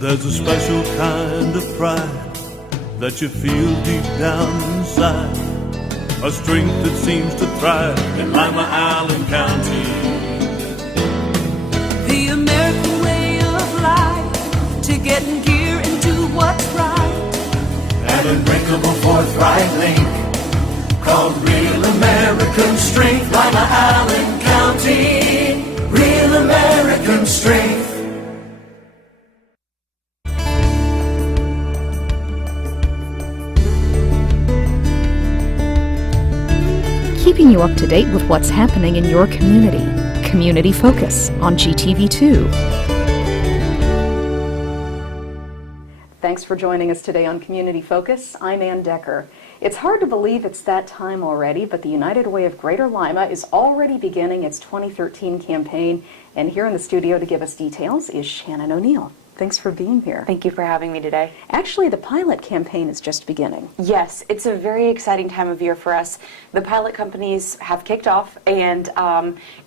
There's a special kind of pride that you feel deep down inside, a strength that seems to thrive in Lima, Allen County. The American way of life, to get in gear and do what's right. An unbreakable forthright link called real American strength. Lima, Allen County, real American strength. Keeping you up to date with what's happening in your community. Community Focus on GTV2. Thanks for joining us today on Community Focus. I'm Anne Decker. It's hard to believe it's that time already, but the United Way of Greater Lima is already beginning its 2013 campaign, and here in the studio to give us details is Shannon O. Thanks for being here. Thank you for having me today. Actually, the pilot campaign is just beginning. Yes, it's a very exciting time of year for us. The pilot companies have kicked off, and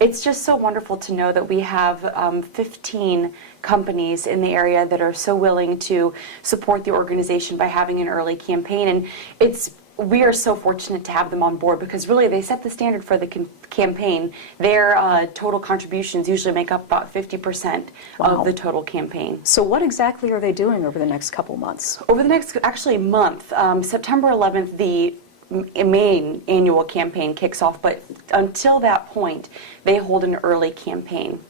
it's just so wonderful to know that we have 15 companies in the area that are so willing to support the organization by having an early campaign. And we are so fortunate to have them on board because really they set the standard for the campaign. Their total contributions usually make up about 50% of the total campaign. So what exactly are they doing over the next couple months? Over the next, actually, month, September 11th, the main annual campaign kicks off, but until that point, they hold an early campaign.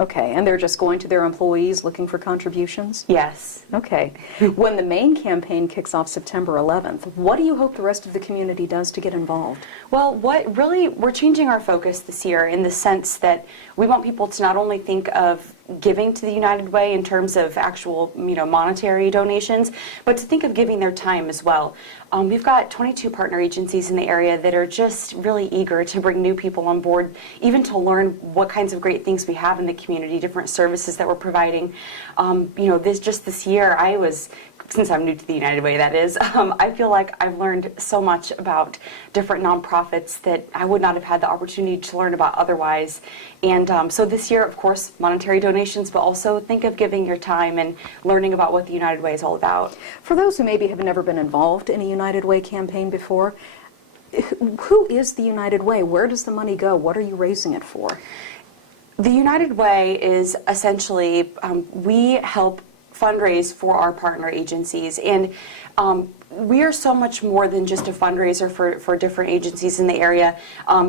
Okay, and they're just going to their employees looking for contributions? Yes. Okay. When the main campaign kicks off September 11th, what do you hope the rest of the community does to get involved? Well, we're changing our focus this year in the sense that we want people to not only think of giving to the United Way in terms of actual, monetary donations, but to think of giving their time as well. We've got 22 partner agencies in the area that are just really eager to bring new people on board, even to learn what kinds of great things we have in the community, different services that we're providing. This year, since I'm new to the United Way, that is, I feel like I've learned so much about different nonprofits that I would not have had the opportunity to learn about otherwise. And so this year, of course, monetary donations, but also think of giving your time and learning about what the United Way is all about. For those who maybe have never been involved in a United Way campaign before, who is the United Way? Where does the money go? What are you raising it for? The United Way is essentially, we help fundraise for our partner agencies, and we are so much more than just a fundraiser for different agencies in the area.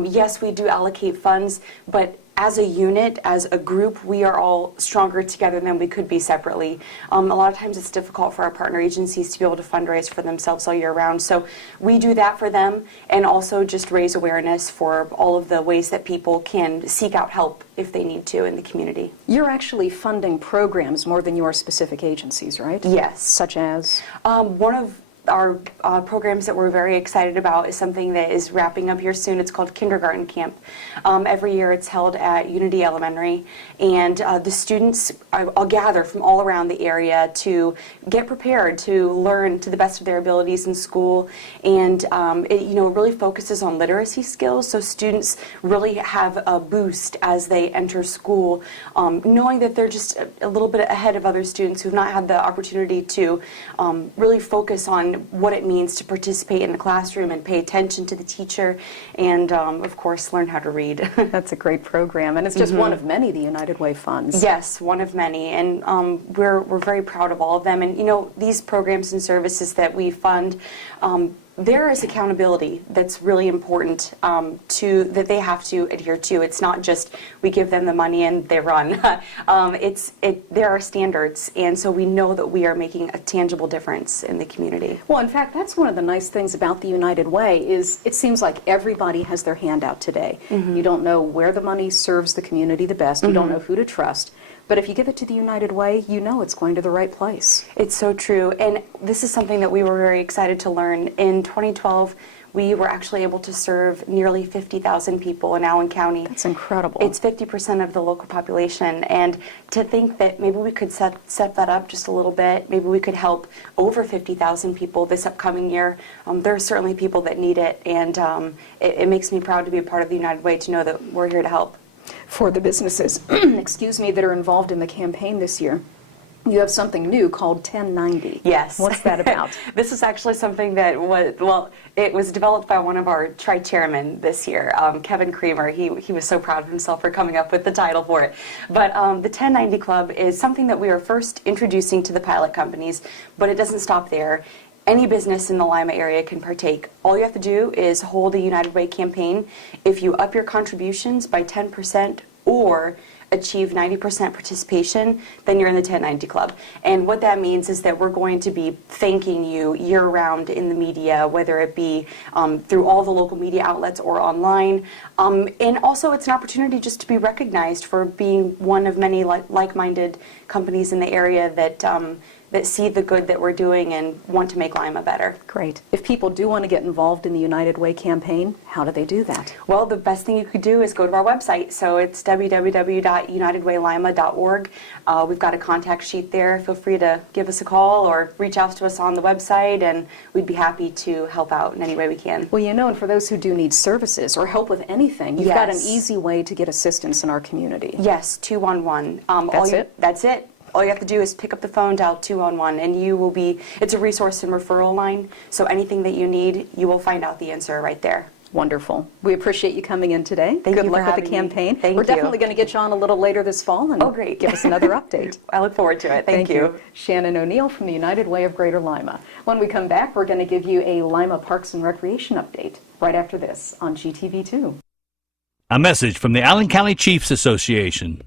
Yes, we do allocate funds, but as a unit, as a group, we are all stronger together than we could be separately. A lot of times it's difficult for our partner agencies to be able to fundraise for themselves all year round. So we do that for them and also just raise awareness for all of the ways that people can seek out help if they need to in the community. You're actually funding programs more than your specific agencies, right? Yes. Such as? One of our programs that we're very excited about is something that is wrapping up here soon. It's called Kindergarten Camp. Every year it's held at Unity Elementary, and the students all gather from all around the area to get prepared to learn to the best of their abilities in school, and it really focuses on literacy skills, so students really have a boost as they enter school, knowing that they're just a little bit ahead of other students who've not had the opportunity to really focus on what it means to participate in the classroom and pay attention to the teacher, and of course learn how to read. That's a great program, and it's just one of many the United Way funds. Yes, one of many, and we're very proud of all of them. And these programs and services that we fund, there is accountability that's really important that they have to adhere to. It's not just we give them the money and they run. There are standards, and so we know that we are making a tangible difference in the community. Well, in fact, that's one of the nice things about the United Way is it seems like everybody has their hand out today. You don't know where the money serves the community the best. You don't know who to trust. But if you give it to the United Way, you know it's going to the right place. It's so true. And this is something that we were very excited to learn. In 2012, we were actually able to serve nearly 50,000 people in Allen County. That's incredible. It's 50% of the local population. And to think that maybe we could set that up just a little bit, maybe we could help over 50,000 people this upcoming year. There are certainly people that need it, and it makes me proud to be a part of the United Way to know that we're here to help. For the businesses, excuse me, that are involved in the campaign this year, You have something new called 1090. Yes. What's that about? This is actually something that was, well, it was developed by one of our tri-chairmen this year, Kevin Creamer. He was so proud of himself for coming up with the title for it. But the 1090 Club is something that we are first introducing to the pilot companies, but it doesn't stop there. Any business in the Lima area can partake. All you have to do is hold a United Way campaign. If you up your contributions by 10% or achieve 90% participation, then you're in the 1090 Club. And what that means is that we're going to be thanking you year-round in the media, whether it be through all the local media outlets or online. And also it's an opportunity just to be recognized for being one of many like-minded companies in the area that see the good that we're doing and want to make Lima better. Great. If people do want to get involved in the United Way campaign, how do they do that? Well, the best thing you could do is go to our website. So it's www.unitedwaylima.org. We've got a contact sheet there. Feel free to give us a call or reach out to us on the website, and we'd be happy to help out in any way we can. Well, you know, and for those who do need services or help with anything, you've got an easy way to get assistance in our community. Yes, 211. That's it? That's it. All you have to do is pick up the phone, dial 211, and you will be, it's a resource and referral line, so anything that you need, you will find out the answer right there. Wonderful. We appreciate you coming in today. Thank Good you luck for with the having me. campaign. Thank We're you. definitely going to get you on a little later this fall and great. give us another update. I look forward to it. Thank you. Shannon O'Neill from the United Way of Greater Lima. When we come back, we're going to give you a Lima Parks and Recreation update right after this on GTV2. A message from the Allen County Chiefs Association.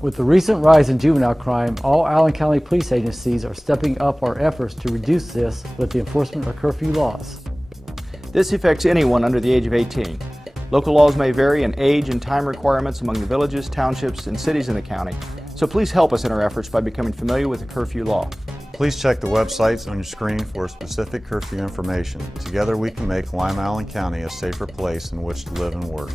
With the recent rise in juvenile crime, all Allen County police agencies are stepping up our efforts to reduce this with the enforcement of curfew laws. This affects anyone under the age of 18. Local laws may vary in age and time requirements among the villages, townships, and cities in the county, so please help us in our efforts by becoming familiar with the curfew law. Please check the websites on your screen for specific curfew information. Together we can make Lima Allen County a safer place in which to live and work.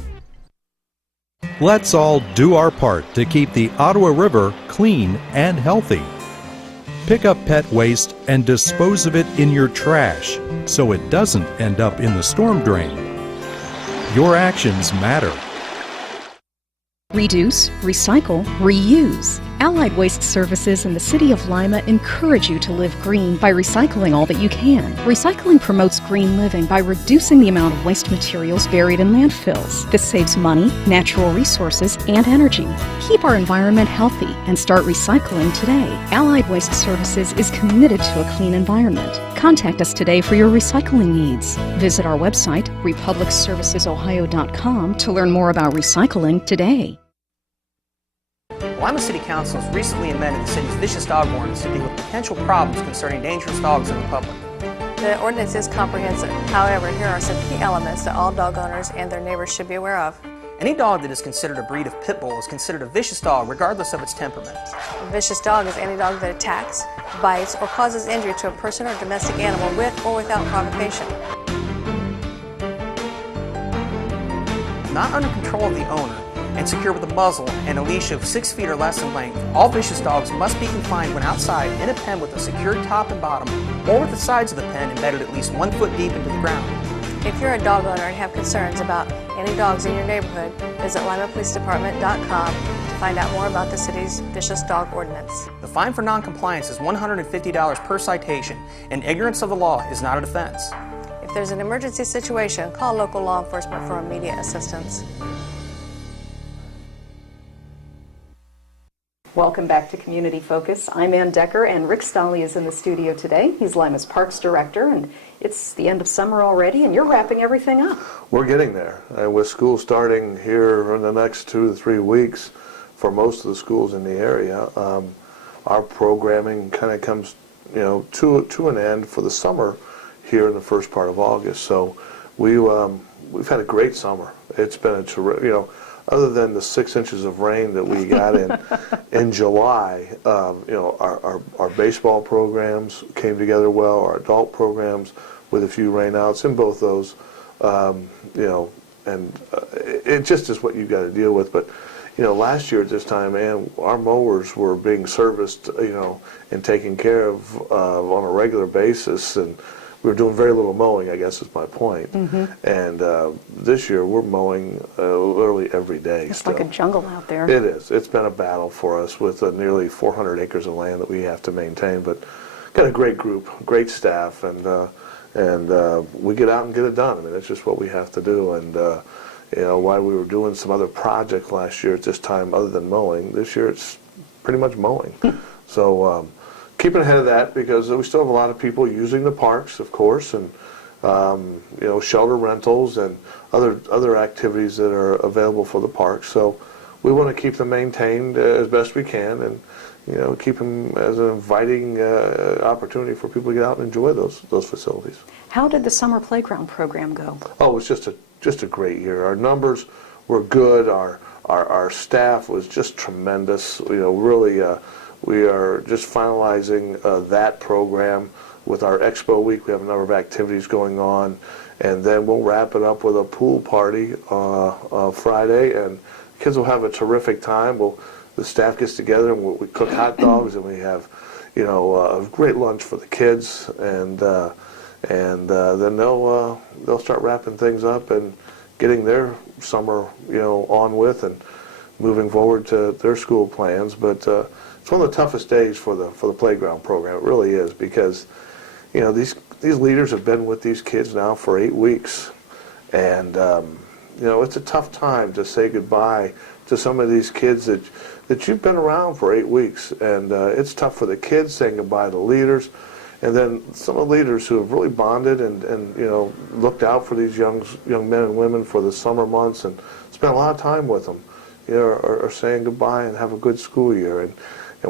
Let's all do our part to keep the Ottawa River clean and healthy. Pick up pet waste and dispose of it in your trash so it doesn't end up in the storm drain. Your actions matter. Reduce, recycle, reuse. Allied Waste Services in the City of Lima encourage you to live green by recycling all that you can. Recycling promotes green living by reducing the amount of waste materials buried in landfills. This saves money, natural resources, and energy. Keep our environment healthy and start recycling today. Allied Waste Services is committed to a clean environment. Contact us today for your recycling needs. Visit our website, republicservicesohio.com, to learn more about recycling today. Lima City Council has recently amended the city's vicious dog ordinance to deal with potential problems concerning dangerous dogs in the public. The ordinance is comprehensive. However, here are some key elements that all dog owners and their neighbors should be aware of. Any dog that is considered a breed of pit bull is considered a vicious dog regardless of its temperament. A vicious dog is any dog that attacks, bites, or causes injury to a person or domestic animal with or without provocation. Not under control of the owner, and secure with a muzzle and a leash of 6 feet or less in length. All vicious dogs must be confined when outside in a pen with a secured top and bottom, or with the sides of the pen embedded at least 1 foot deep into the ground. If you're a dog owner and have concerns about any dogs in your neighborhood, visit limapolicedepartment.com to find out more about the city's vicious dog ordinance. The fine for non-compliance is $150 per citation, and ignorance of the law is not a defense. If there's an emergency situation, call local law enforcement for immediate assistance. Welcome back to Community Focus. I'm Anne Decker, and Rick Stolley is in the studio today. He's Lima's Parks Director, and it's the end of summer already, and you're wrapping everything up. We're getting there. With school starting here in the next 2 to 3 weeks for most of the schools in the area, our programming kind of comes, to an end for the summer here in the first part of August. So we've had a great summer. It's been a terrific, other than the 6 inches of rain that we got in July, our baseball programs came together well, our adult programs with a few rainouts in both those, it just is what you got to deal with. But, last year at this time, our mowers were being serviced, and taken care of on a regular basis, and we were doing very little mowing, I guess is my point. And this year we're mowing literally every day. It's still. like a jungle out there. It is. It's been a battle for us with nearly 400 acres of land that we have to maintain, but got a great group, great staff, and we get out and get it done. I mean, it's just what we have to do. And you know, while we were doing some other projects last year at this time other than mowing, this year it's pretty much mowing. So keeping ahead of that, because we still have a lot of people using the parks, of course, and you know, shelter rentals and other activities that are available for the parks. So we want to keep them maintained as best we can, and you know, keep them as an inviting opportunity for people to get out and enjoy those facilities. How did the summer playground program go? Oh, it was just a great year. Our numbers were good. Our staff was just tremendous. You know, really, we are just finalizing that program with our Expo Week. We have a number of activities going on, and then we'll wrap it up with a pool party Friday, and kids will have a terrific time. The staff gets together and we cook hot dogs, and we have, you know, a great lunch for the kids, and then they'll start wrapping things up and getting their summer, you know, on with and moving forward to their school plans. But it's one of the toughest days for the playground program. It really is, because you know, these leaders have been with these kids now for 8 weeks, and you know, it's a tough time to say goodbye to some of these kids that you've been around for 8 weeks, and it's tough for the kids saying goodbye to leaders, and then some of the leaders who have really bonded and you know, looked out for these young men and women for the summer months and spent a lot of time with them, you know, are saying goodbye and have a good school year. And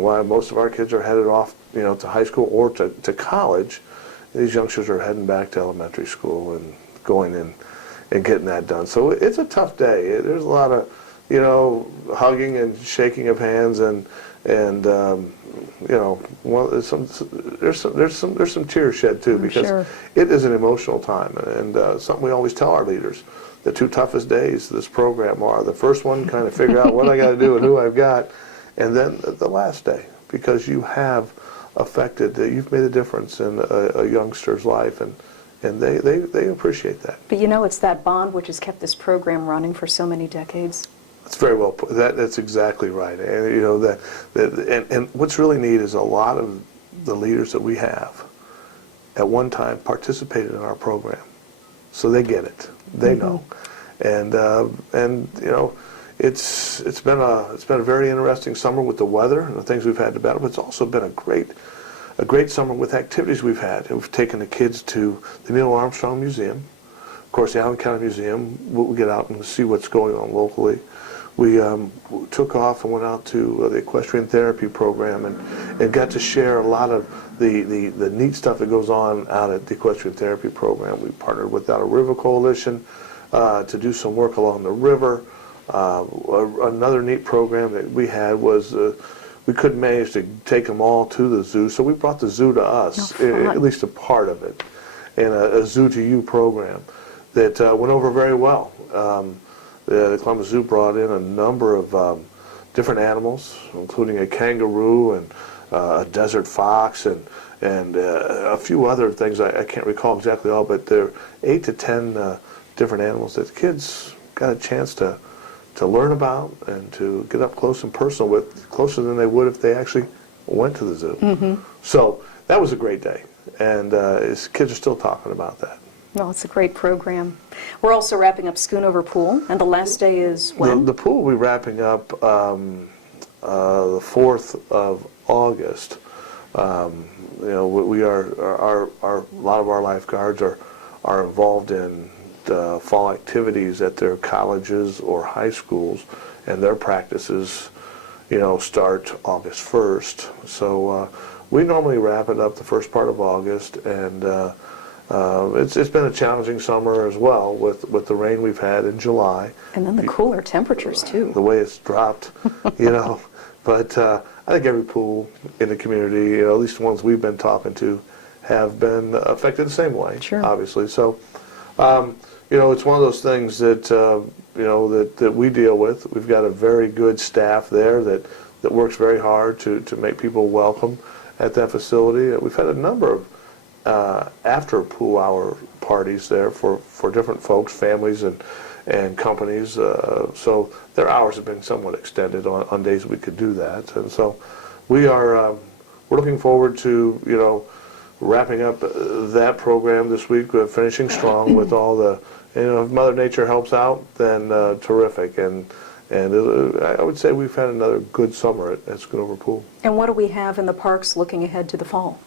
while most of our kids are headed off, you know, to high school or to college, these youngsters are heading back to elementary school and going in and getting that done. So it's a tough day. There's a lot of, you know, hugging and shaking of hands, and you know, there's some tears shed too, because it is an emotional time, and something we always tell our leaders: the 2 toughest days of this program are the first one, kind of figure out what I got to do and who I've got, and then the last day, because you have affected, you've made a difference in a youngster's life, and they appreciate that. But you know, it's that bond which has kept this program running for so many decades. That's very well put. That's exactly right. And you know, and what's really neat is a lot of the leaders that we have at one time participated in our program, so they get it. They know, and you know, it's been a very interesting summer with the weather and the things we've had to battle. But it's also been a great summer with activities we've had. We've taken the kids to the Neill Armstrong Museum. Of course, the Allen County Museum. We'll get out and see what's going on locally. We took off and went out to the equestrian therapy program and got to share a lot of the neat stuff that goes on out at the equestrian therapy program. We partnered with the Outer River Coalition to do some work along the river. Another neat program that we had was we couldn't manage to take them all to the zoo, so we brought the zoo to us, at least a part of it, and a Zoo to You program that went over very well. The Columbus Zoo brought in a number of different animals, including a kangaroo and a desert fox and a few other things. I can't recall exactly all, but there are 8 to 10 different animals that the kids got a chance to learn about and to get up close and personal with, closer than they would if they actually went to the zoo. So that was a great day, and kids are still talking about that. Well, it's a great program. We're also wrapping up Schoonover Pool, and the last day is when? The pool will be wrapping up the 4th of August. You know, we are a lot of our lifeguards are involved in fall activities at their colleges or high schools, and their practices, you know, start August 1st. So we normally wrap it up the first part of August, and it's been a challenging summer as well with the rain we've had in July. And then the cooler temperatures too. The way it's dropped, you know. But I think every pool in the community, you know, at least the ones we've been talking to, have been affected the same way, obviously. So, you know, it's one of those things that, you know, that we deal with. We've got a very good staff there that works very hard to make people welcome at that facility. We've had a number of after pool hour parties there for different folks, families, and companies. So their hours have been somewhat extended on days we could do that. And so we're looking forward to, wrapping up that program this week, finishing strong with all the, if Mother Nature helps out, then terrific. And I would say we've had another good summer at Schoonover Pool. And what do we have in the parks looking ahead to the fall?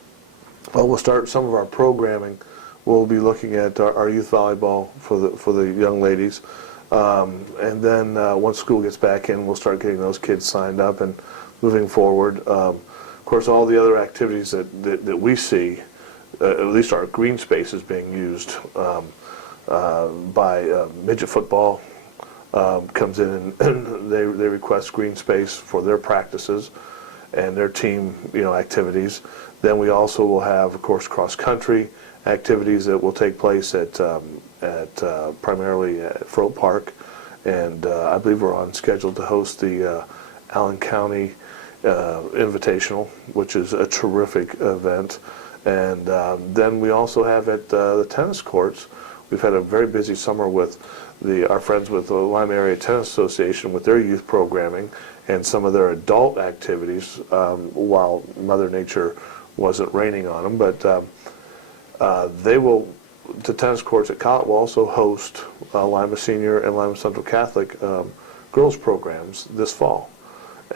Well, we'll start some of our programming. We'll be looking at our youth volleyball for the young ladies. And then once school gets back in, we'll start getting those kids signed up and moving forward. Of course, all the other activities that we see, at least our green space is being used by midget football. Comes in and they request green space for their practices and their team activities. Then we also will have, of course, cross country activities that will take place at primarily at Froat Park, and I believe we're on schedule to host the Allen County Invitational, which is a terrific event. And then we also have at the tennis courts. We've had a very busy summer with our friends with the Lima Area Tennis Association with their youth programming and some of their adult activities while Mother Nature wasn't raining on them. But the tennis courts at Collett will also host Lima Senior and Lima Central Catholic girls programs this fall.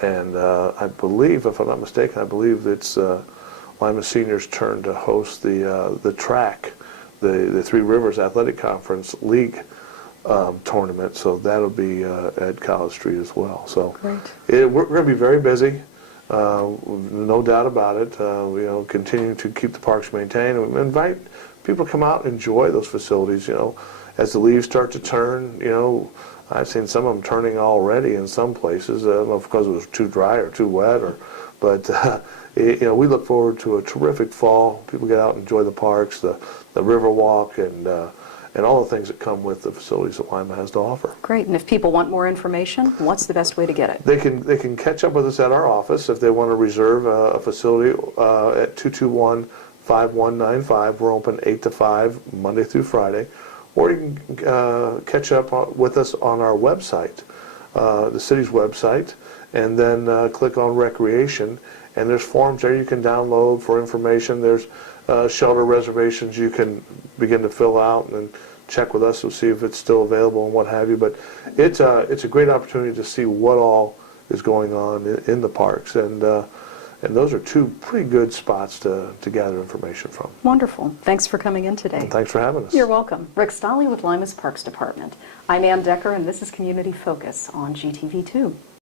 And I believe, if I'm not mistaken, I believe it's Lima Senior's turn to host the track, the Three Rivers Athletic Conference League tournament, so that'll be at College Street as well. So we're going to be very busy, no doubt about it. Continue to keep the parks maintained and invite people to come out and enjoy those facilities. As the leaves start to turn, I've seen some of them turning already in some places. I don't know if because it was too dry or too wet, but we look forward to a terrific fall. People get out and enjoy the parks, the river walk, and all the things that come with the facilities that Lima has to offer. Great. And if people want more information, what's the best way to get it? They can catch up with us at our office if they want to reserve a facility at 221-5195. We're open 8 to 5 Monday through Friday. Or you can catch up with us on our website, the city's website, and then click on Recreation. And there's forms there you can download for information. There's shelter reservations you can begin to fill out and check with us to see if it's still available and what have you. But it's a great opportunity to see what all is going on in the parks, and those are two pretty good spots to gather information from. Wonderful. Thanks for coming in today. And thanks for having us. You're welcome. Rick Stolley with Lima's Parks Department. I'm Anne Decker, and this is Community Focus on GTV2.